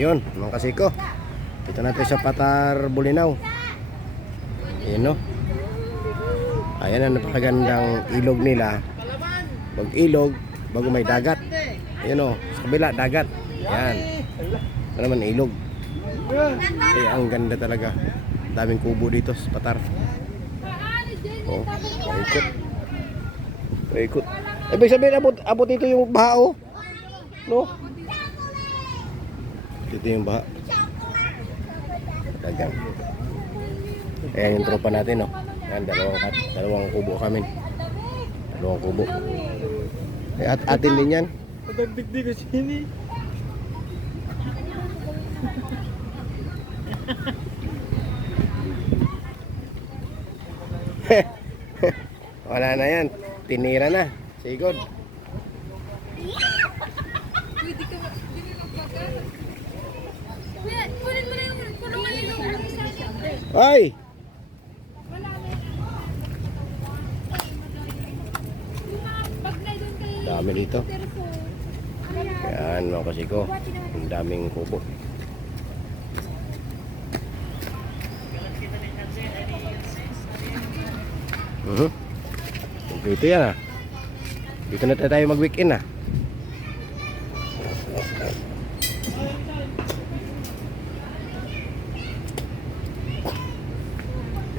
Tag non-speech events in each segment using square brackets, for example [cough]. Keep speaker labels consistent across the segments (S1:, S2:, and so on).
S1: Ayun, mga kasiko. Dito natin sa Patar Bulinaw. Ayun no. Ayan ang napakagandang ilog nila. Pag ilog, bago may dagat. Ayun o, sa kabila, dagat. Ayan. Ito naman ilog. Eh, ang ganda talaga. Daming kubo dito sa Patar. Oh, paikot. Paikot. Ibig sabihin, abot, abot dito yung baha oh. No? Dito yung baha. Dagang. Ayan yung tropa natin, no? Ayan, dalawang, kat- dalawang kubo kami. Dalawang kubo. Eh, at atin din yan.
S2: Dagdag ko sini.
S1: Wala na yan. Tinira na. Sigod.
S3: Pwede ka ba? Hindi mo magpagana. Kuya, kunin mo na yung kulungan yung ano sa
S1: Ay! Dami dito. Yan mga kasiko. Ang daming kubo. Mhm. Dito yan ah. Dito na tayo mag-weekend ah.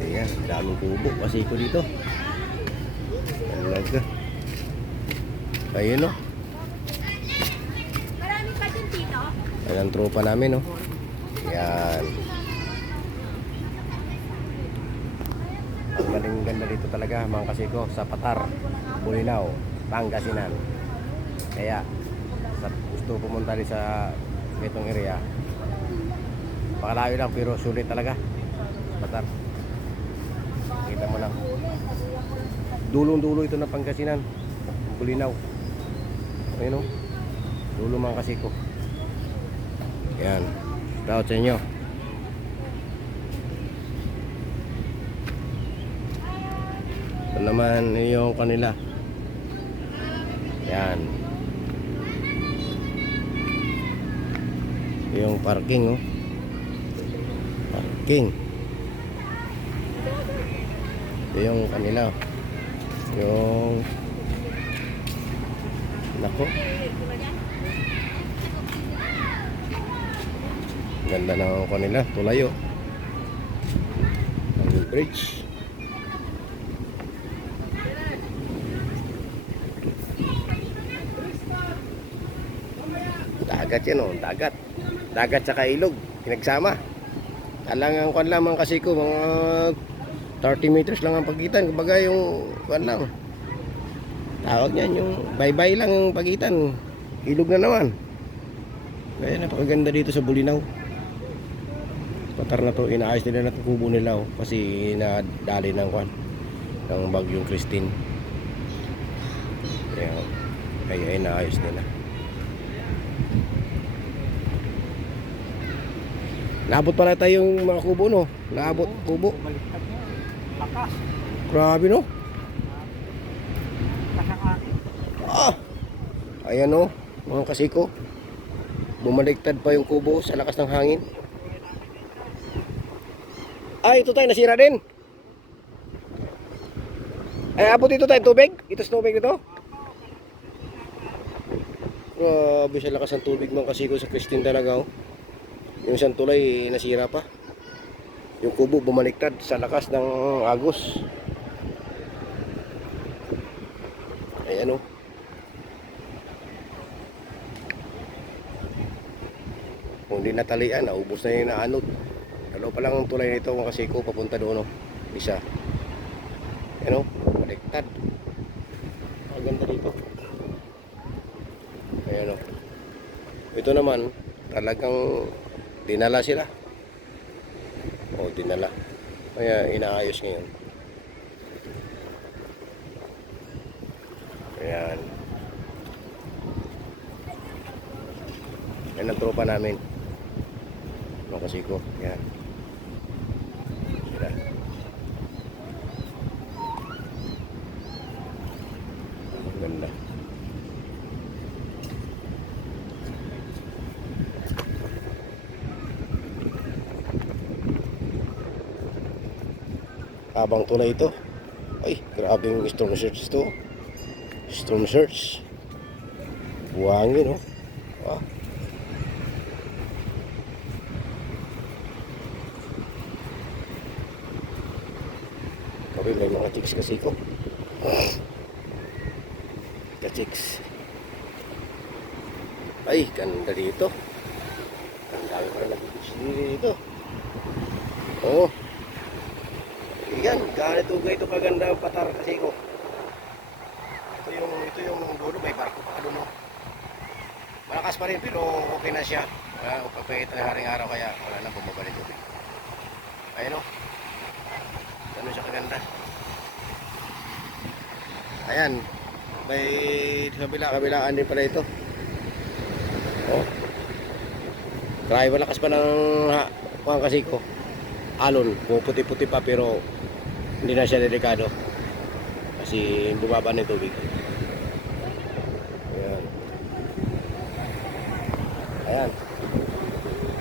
S1: Ayan, ang daming kubo. Kasiko dito. Talaga. Ayun oh.
S3: Marami pa din dito.
S1: Yan ang tropa namin, no? Yan. Ang galing ganda dito talaga, mga kasiko, sa Patar, Bulinaw, Pangasinan. Kaya, sa gusto pumunta rin sa itong area, pakalayo lang, pero sulit talaga. Patar. Dulong-dulo ito ng Pangasinan, Bulinaw. Ayun, no? Dulo mga kasiko. Yan. Shoutout sa inyo. Ito naman yung kanila. Yan. Yung parking oh. Parking. Ito yung kanila. Yung Nako. Ganda ng kanila, tulayo. Ang bridge. Dagat yan oh, dagat. Dagat sa ilog, pinagsama. Talangan kwan lamang kasi ko, mga 30 meters lang ang pagitan. Kumbaga yung kwan lang. Tawag niyan yung bye-bye lang yung pagitan. Ilog na naman. Kaya napakaganda dito sa Bulinaw. Patar na to, inaayos nila na kubo nila oh, kasi nadali ng kwan ng bagyong Christine. Kaya, kaya inaayos nila. Naabot pala tayong mga kubo no. Naabot kubo.
S2: Baliktad. Lakas.
S1: Grabe no. Ah! Ayan o, mga kasiko. Bumaliktad pa yung kubo sa lakas ng hangin. Ay, ito tayo, nasira din. Ay, abot ito tayo, tubig? Ito sa tubig ito? Grabe sa lakas ng tubig mga kasiko sa Christine talaga oh. Yung isang tulay, nasira pa. Yung kubo bumaliktad sa lakas ng agos. Ayan oh. Kung hindi natalian, naubos na yung naanod. Dalawa pa lang ang tulay nito mga kasiko papunta doon. Oh. Isa. Ano? Baliktad. Ang ganda dito. Ayan oh. Ito naman, talagang dinala sila. O, dinala. Kaya inaayos ngayon. Ayan. Yan ang tropa namin. Mga kasiko. Yan. Sila. Ang ganda. Habang tulay ito. Ay, grabing storm surge to. Storm surge. Buhangin, oh. Ah. Kami may mga chicks kasi ko. The chicks. Ay, ganda dito. Ang dami pa na dito. Oo. Yan, ganito ganito kaganda patar kasi ko. Ito yung ito yung dulo may barko pa doon. Malakas pa rin pero okay na siya. Uh, Pagpahit na haring araw kaya wala na bumabalik tubig. Ayun o. Ganun siya kaganda. Ayan. May kabila kabilaan din pala ito. Oh. Grabe malakas pa ng ha, kuwan kasi ko. Alon, puputi-puti pa pero hindi na siya delikado. Kasi bumaba na yung tubig. Ayan. Ayan.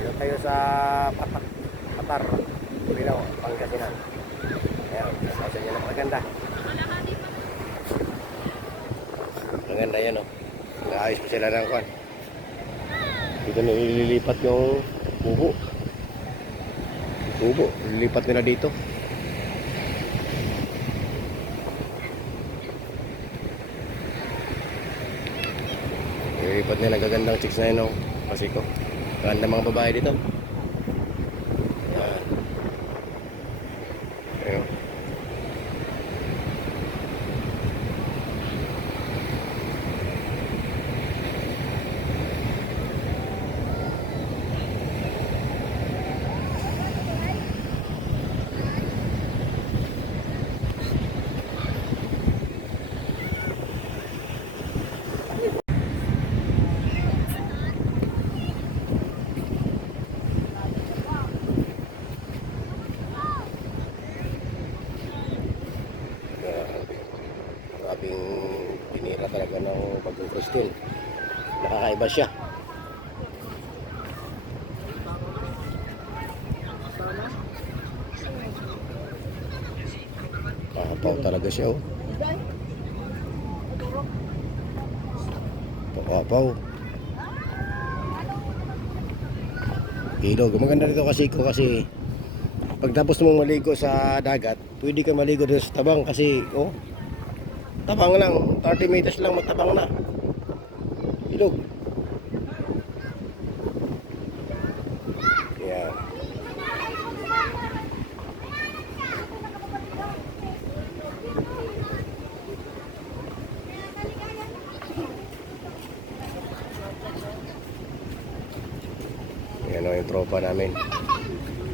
S1: Ayan tayo sa Patar. Patar. Bulinaw, Pangasinan. Ayan, nasa niya na maganda. Maganda yan o. Naayos pa sila ng kwan. Dito na ililipat yung bubo. Bubo, ililipat nila dito. Ililipat nila gagandang chicks na yun o. Kasi ko. Ganda mga babae dito. Yan. Ayun. Grabe. Grabing pinira talaga ng bagong Christine. Nakakaiba siya. Pahapaw talaga siya oh. Pahapaw. Ilog. Maganda dito kasi ko kasi pagtapos mong maligo sa dagat, pwede ka maligo dito sa tabang kasi, oh, tabang lang, 30 meters lang magtabang na. Ilog. Yan. Yan o yung tropa namin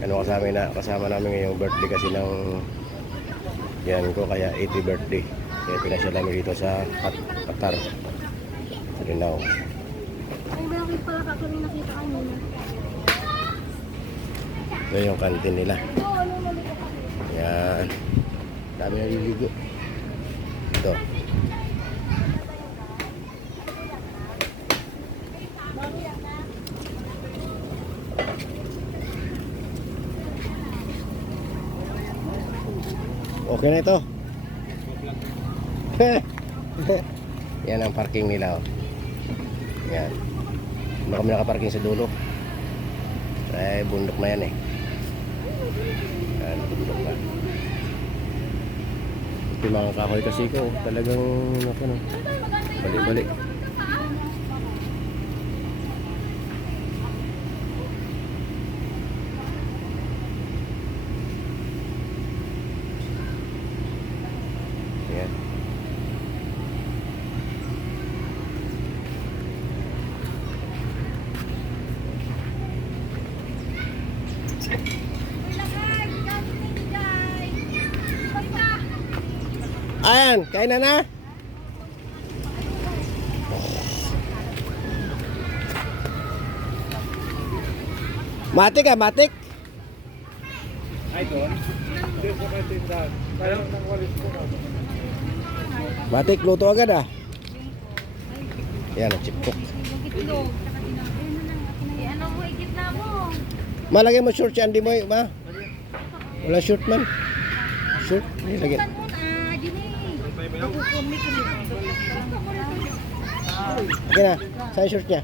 S1: ano kasama na kasama namin ngayong birthday kasi ng yan ko kaya 80 birthday kaya pinasya namin dito sa Pat Patar. Sa Rinao.
S3: Ay, bakit pala ka kami nakita kanina?
S1: ito yung kantin nila. Yan. Dami naliligo ito. Okay na ito. [laughs] Yan ang parking nila. Oh. Yan. Hindi kami nakaparking sa dulo. Eh, bundok na yan eh. Yan, bundok na. Ito yung mga kahoy kasi ko. Talagang, ano, no, bali-bali. Yan. Ayan, kain na na. Matik ah, matik. Matik, luto agad ah. Yan, chipok. Malagay mo short si Andy mo ba? Wala short man. Sure, ini Okay na, sa short niya.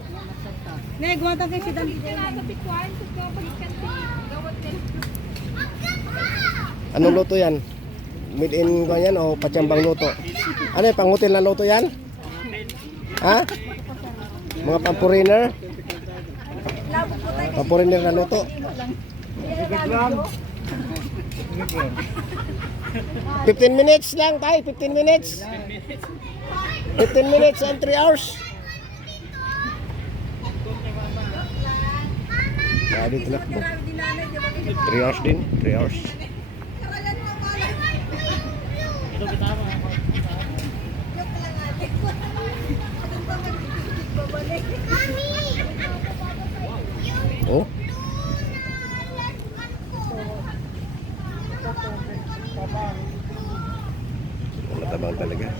S3: Nek, guwata kay si din.
S1: Anong luto yan? Made in ko yan o patsambang luto? Ano yung pang hotel na luto yan? Ha? Mga pampuriner? Pampuriner na luto?
S2: Biglang.
S1: 15 minutes lang tayo, 15 minutes. 15 minutes and 3 hours. Na po. 3 hours din, 3 hours. Oh. Matabang talaga.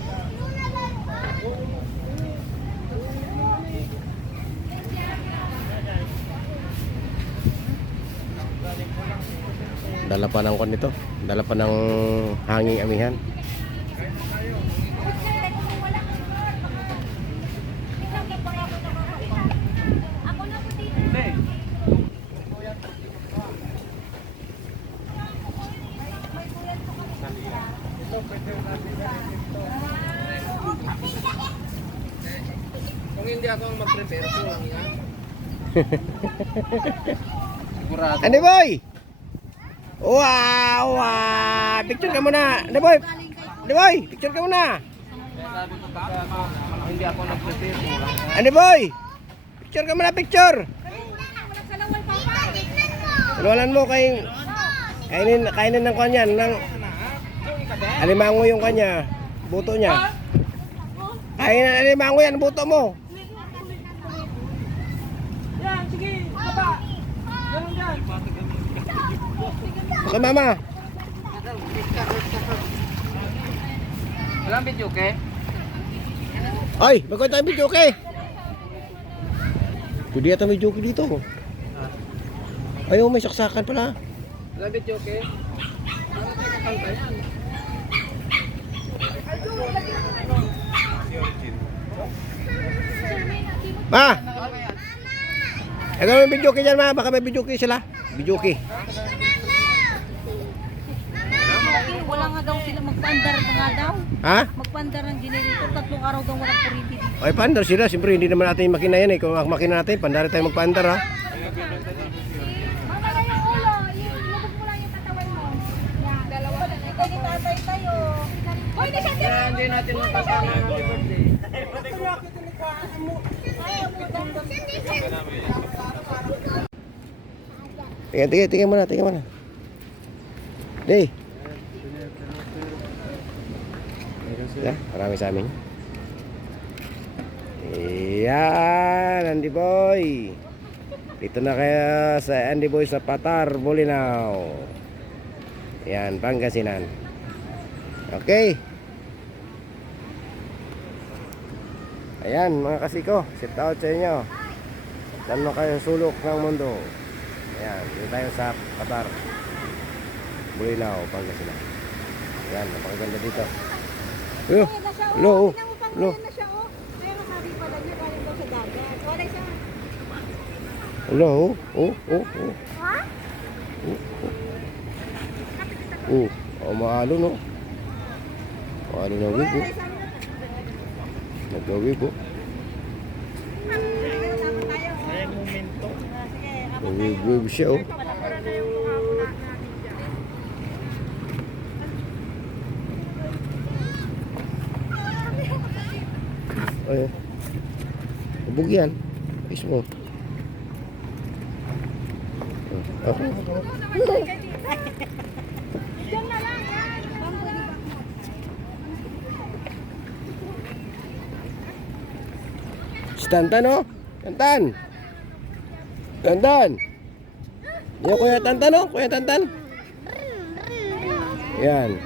S1: Dala pa ng kon nito. Dala pa ng hanging amihan.
S3: Ako na po dito.
S2: Hindi.
S4: Kung hindi ako ang mag-prepare, kulang yan. Sigurado.
S1: Andy boy! Wow! Wow! Picture ka muna! Andy boy! Andy boy! Picture ka muna!
S4: Sabi ko ma- hindi ako nag-prepare.
S1: Andy boy! Picture ka muna! Picture!
S3: Walang kalawal pa pa.
S1: Tulungan mo kay... Kainin, kainin ng kanyan. Ng... Alimango yung kanya. Buto niya. Kainin ng alimango yan. Buto mo.
S4: Yan, sige, baba. Ganun dyan.
S1: Sa mama.
S4: Walang video, okay?
S1: Ay, magkano tayo video okay? Pwede yata may joke dito. Ayaw, may saksakan pala.
S4: Walang video, okay? Para tayo kakanta yan.
S1: Ma! Ikaw may video kay dyan, ma. Baka may video kay sila. Video kay.
S3: Wala nga daw sila magpandar nga daw.
S1: Ha?
S3: Magpandar ng generator. Tatlong araw daw walang dito.
S1: Ay, pandar sila. Siyempre, hindi naman natin yung makina yan eh. Kung makina natin, pandar tayo magpandar ha.
S3: Mama na yung ulo. Yung lubog mo lang yung katawan mo. Yan. Dalawa. Ikaw ni tatay tayo. Hoy, di siya
S4: Kaya hindi natin mapasama ng birthday.
S1: Tingnan, tingnan, tingnan muna, tingnan muna. Day. Ya, marami sa amin. Iyan, Andy Boy. Dito na kaya sa Andy Boy sa Patar, Bolinao. Yan, Pangasinan. Okay. Ayan, mga kasiko, sit out sa inyo. Saan mo kayo sulok ng mundo? Ayan, dito tayo sa Qatar. Bulinaw, Pangasinan. Ayan, napakaganda dito. Hello, hello, hello.
S3: siya, oh.
S1: Hello, oh, oh, oh.
S3: Ha?
S1: Oh, oh, maalo no. Maalo na wig, oh. Oh.
S2: Momento.
S1: Wig, wig siya, oh. Ay, Ubog yan. Mismo. Okay.
S3: Diyan na lang, yan.
S1: Si Tantan, oh. Tantan. Tantan. Yan, Kuya Tantan, oh. Kuya Tantan. Yan.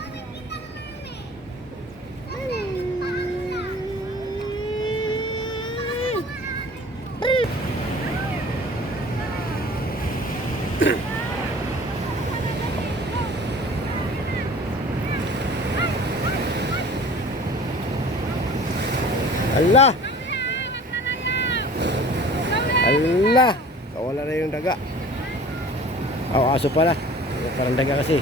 S1: Ala! Ala! Kawala na yung daga. Oh, aso pala. Parang daga kasi.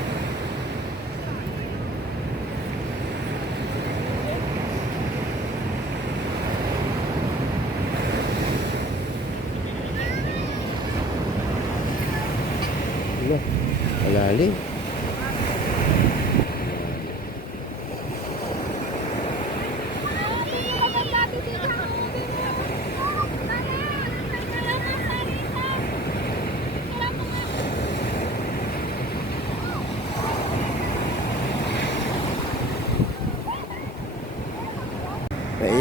S1: Ano? Malalim.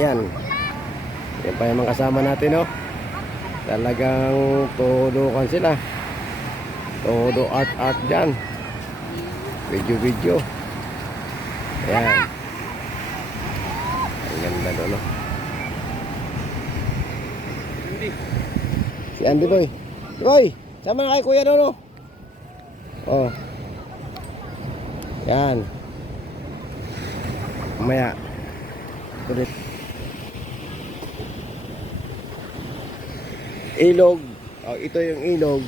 S1: Ayan. Yan pa yung mga kasama natin, no? Talagang todo kan sila. Todo art-art dyan. Video-video. Ayan. Ang ganda doon, no? Si Andy Boy. Boy! Sama na kay Kuya doon, no? Oh. Yan. Mamaya. Ulit. Ilog. Oh, ito yung ilog.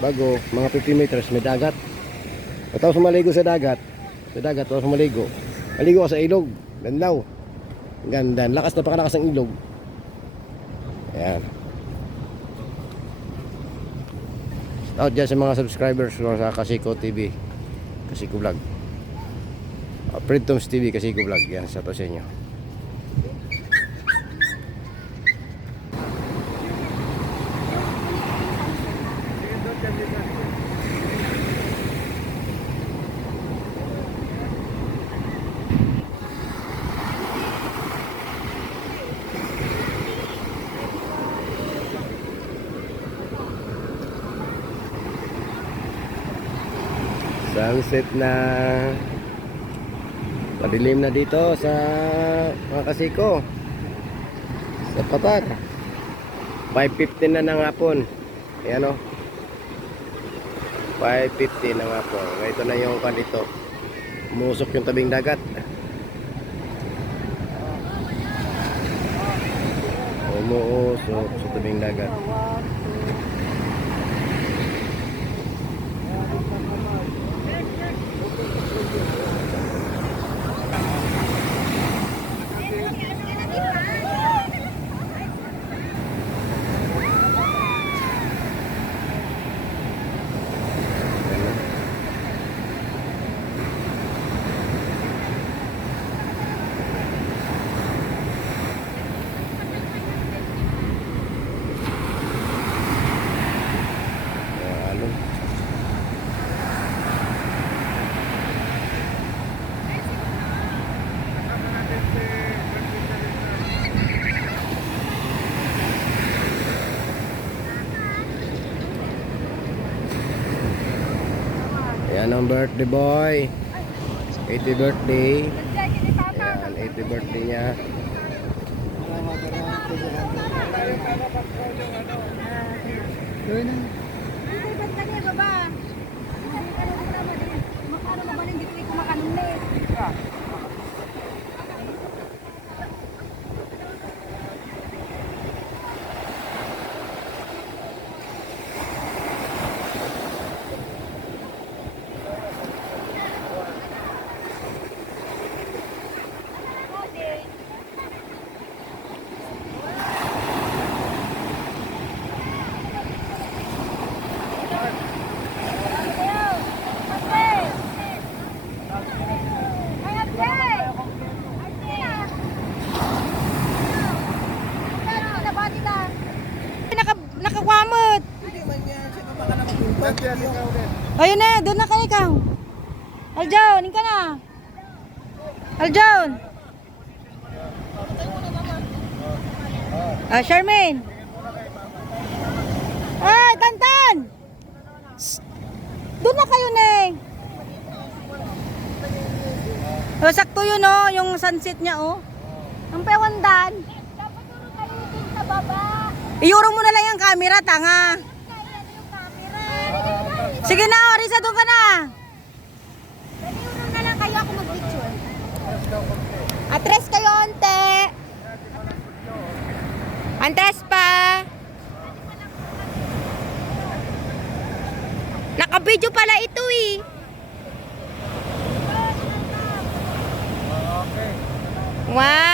S1: Bago, mga 50 meters, may dagat. Tapos maligo sa dagat. Sa dagat, tapos maligo. Maligo ka sa ilog. Lanlaw. Ganda. Lakas na pakalakas ng ilog. Ayan. Out dyan sa mga subscribers ko sa Kasiko TV. Kasiko Vlog. Uh, Freedoms TV Kasiko Vlog. Yan, sa to sa inyo. Sunset na Madilim na dito sa mga kasiko. Sa Patar. 5.15 na ng hapon. Ayan o 5.15 ng hapon. Ito na yung kan dito Umusok yung tabing dagat. Umuusok sa tabing dagat Mga alon. Ayan ang birthday boy. 80 birthday. Ayan, 80 birthday niya.
S3: Ay, ba't ka niya, baba? Hindi ka naman naman eh. Makano mo ba hindi ko kumakanong na eh. Ay, ate! Ate! Naka, nakakwamot. Ayun na, doon na kayo kang. Aljon, hindi ka na. Aljon. Ah, Charmaine. Ay, Tantan! Shh. Doon na kayo, Neng. Oh, sakto yun, oh, yung sunset niya, oh. Ang pewandan. Dapat turo kayo din sa baba. Iuro mo na lang yung camera, tanga. Sige na, oh, Risa, doon ka na. Iuro na lang kayo ako mag-picture. Atres kayo, onte. Antas pa! Nakabidyo pala ito eh. One,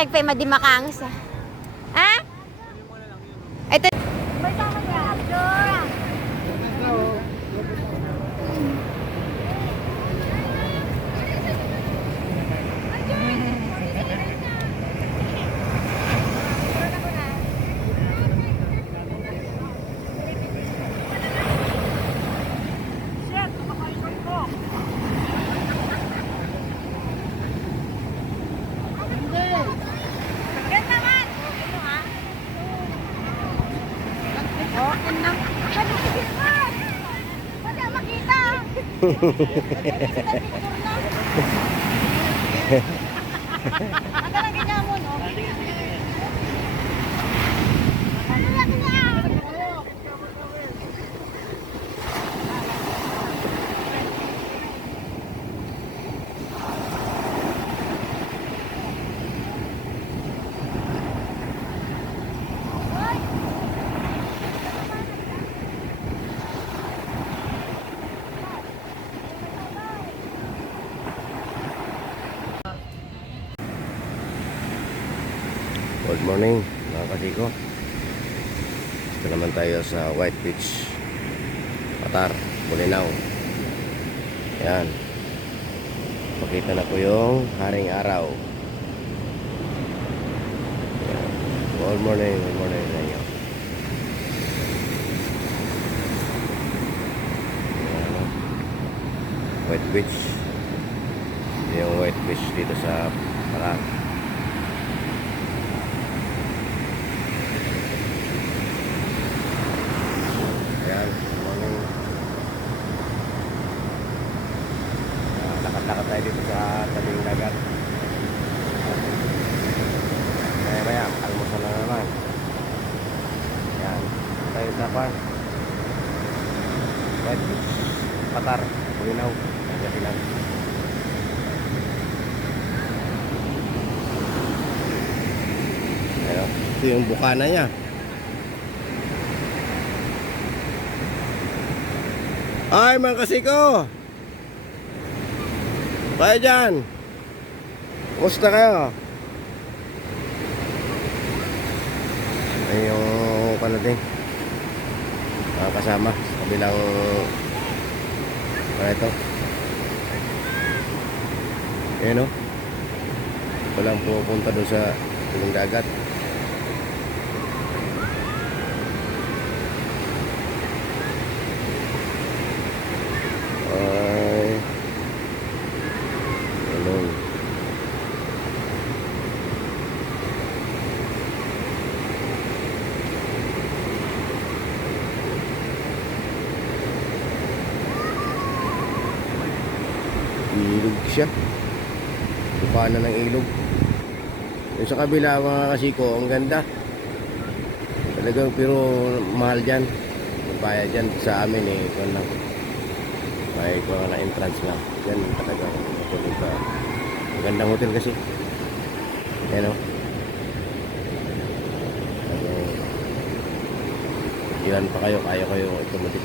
S3: Urag pa madimakang sa. Ha? Ito. Ang ganang ganyan mo, no?
S1: Good morning mga kasiko Ito naman tayo sa White Beach Patar, Bulinaw Yan Pakita na ko yung haring araw. Good morning, good morning sa inyo. White Beach. Ito yung White Beach dito sa Patar Ayan, morning. Ah, Lakad-lakad tayo dito sa tabing dagat. Maya maya, almusal na naman. Ayan, pan. White Beach, Patar, Bulinaw, Pangasinan. Ayan, ito yung bukana niya. Ay, mga kasiko! Tayo dyan! Kumusta kayo? Ay, yung din. Mga kasama sa kabilang ano ito? Ayan o. Walang pupunta doon sa tulong dagat. Ay. Hello. Ilog siya. Bukana ng ilog. Yung sa kabila mga kasiko, ang ganda. Talagang pero mahal dyan. Magbayad dyan sa amin eh. Ito lang. May kuha na entrance lang. Yan talaga. Hotel ka. Magandang hotel kasi. Yan o. Ilan pa kayo, kaya kayo automatic.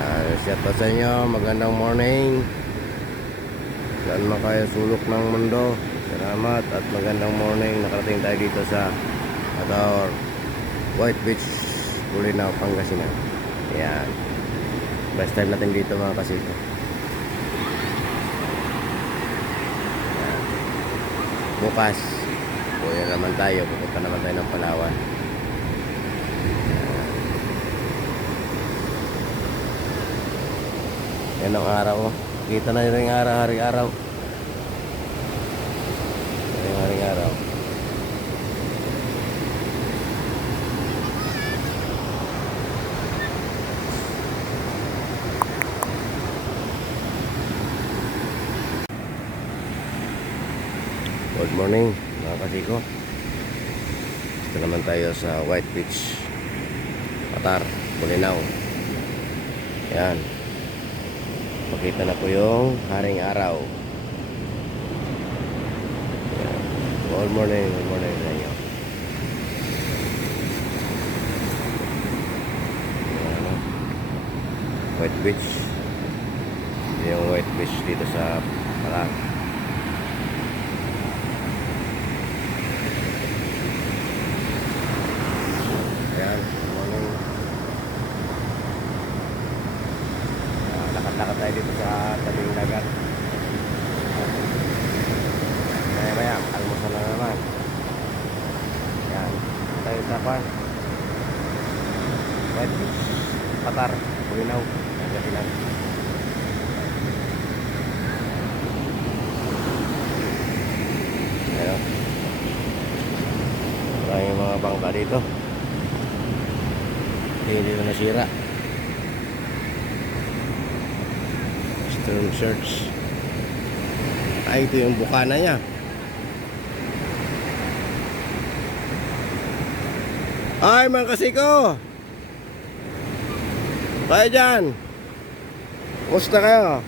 S1: Uh, shout out sa inyo, magandang morning. Saan man kayo sulok ng mundo. Salamat at magandang morning. Nakarating tayo dito sa Ataor White Beach, Bulinaw, Pangasinan. Yan. First time natin dito mga kasito. Yan. Bukas, kuya naman tayo. Pupunta naman tayo ng Palawan. Yan ang araw. oh. Kita na rin araw, haring araw. Yan yung haring araw. Good morning mga kasiko. Ito naman tayo sa White Beach. Patar, Bulinaw. Yan. Pakita na po yung haring araw. Good morning, good morning sa inyo. White Beach. Yung White Beach dito sa Patar. Ayan, morning. Ah, Lakad-lakad tayo dito sa tabing dagat. Maya maya, almusal na naman. Ayan, sa pan. White Beach, Patar, Bulinaw, Gatilan. Ayan. Maraming mga bangka dito. Hindi dito nasira. Storm Search. Ay, ito yung bukana niya. Ay, mga kasiko! Kaya dyan! Kumusta kayo?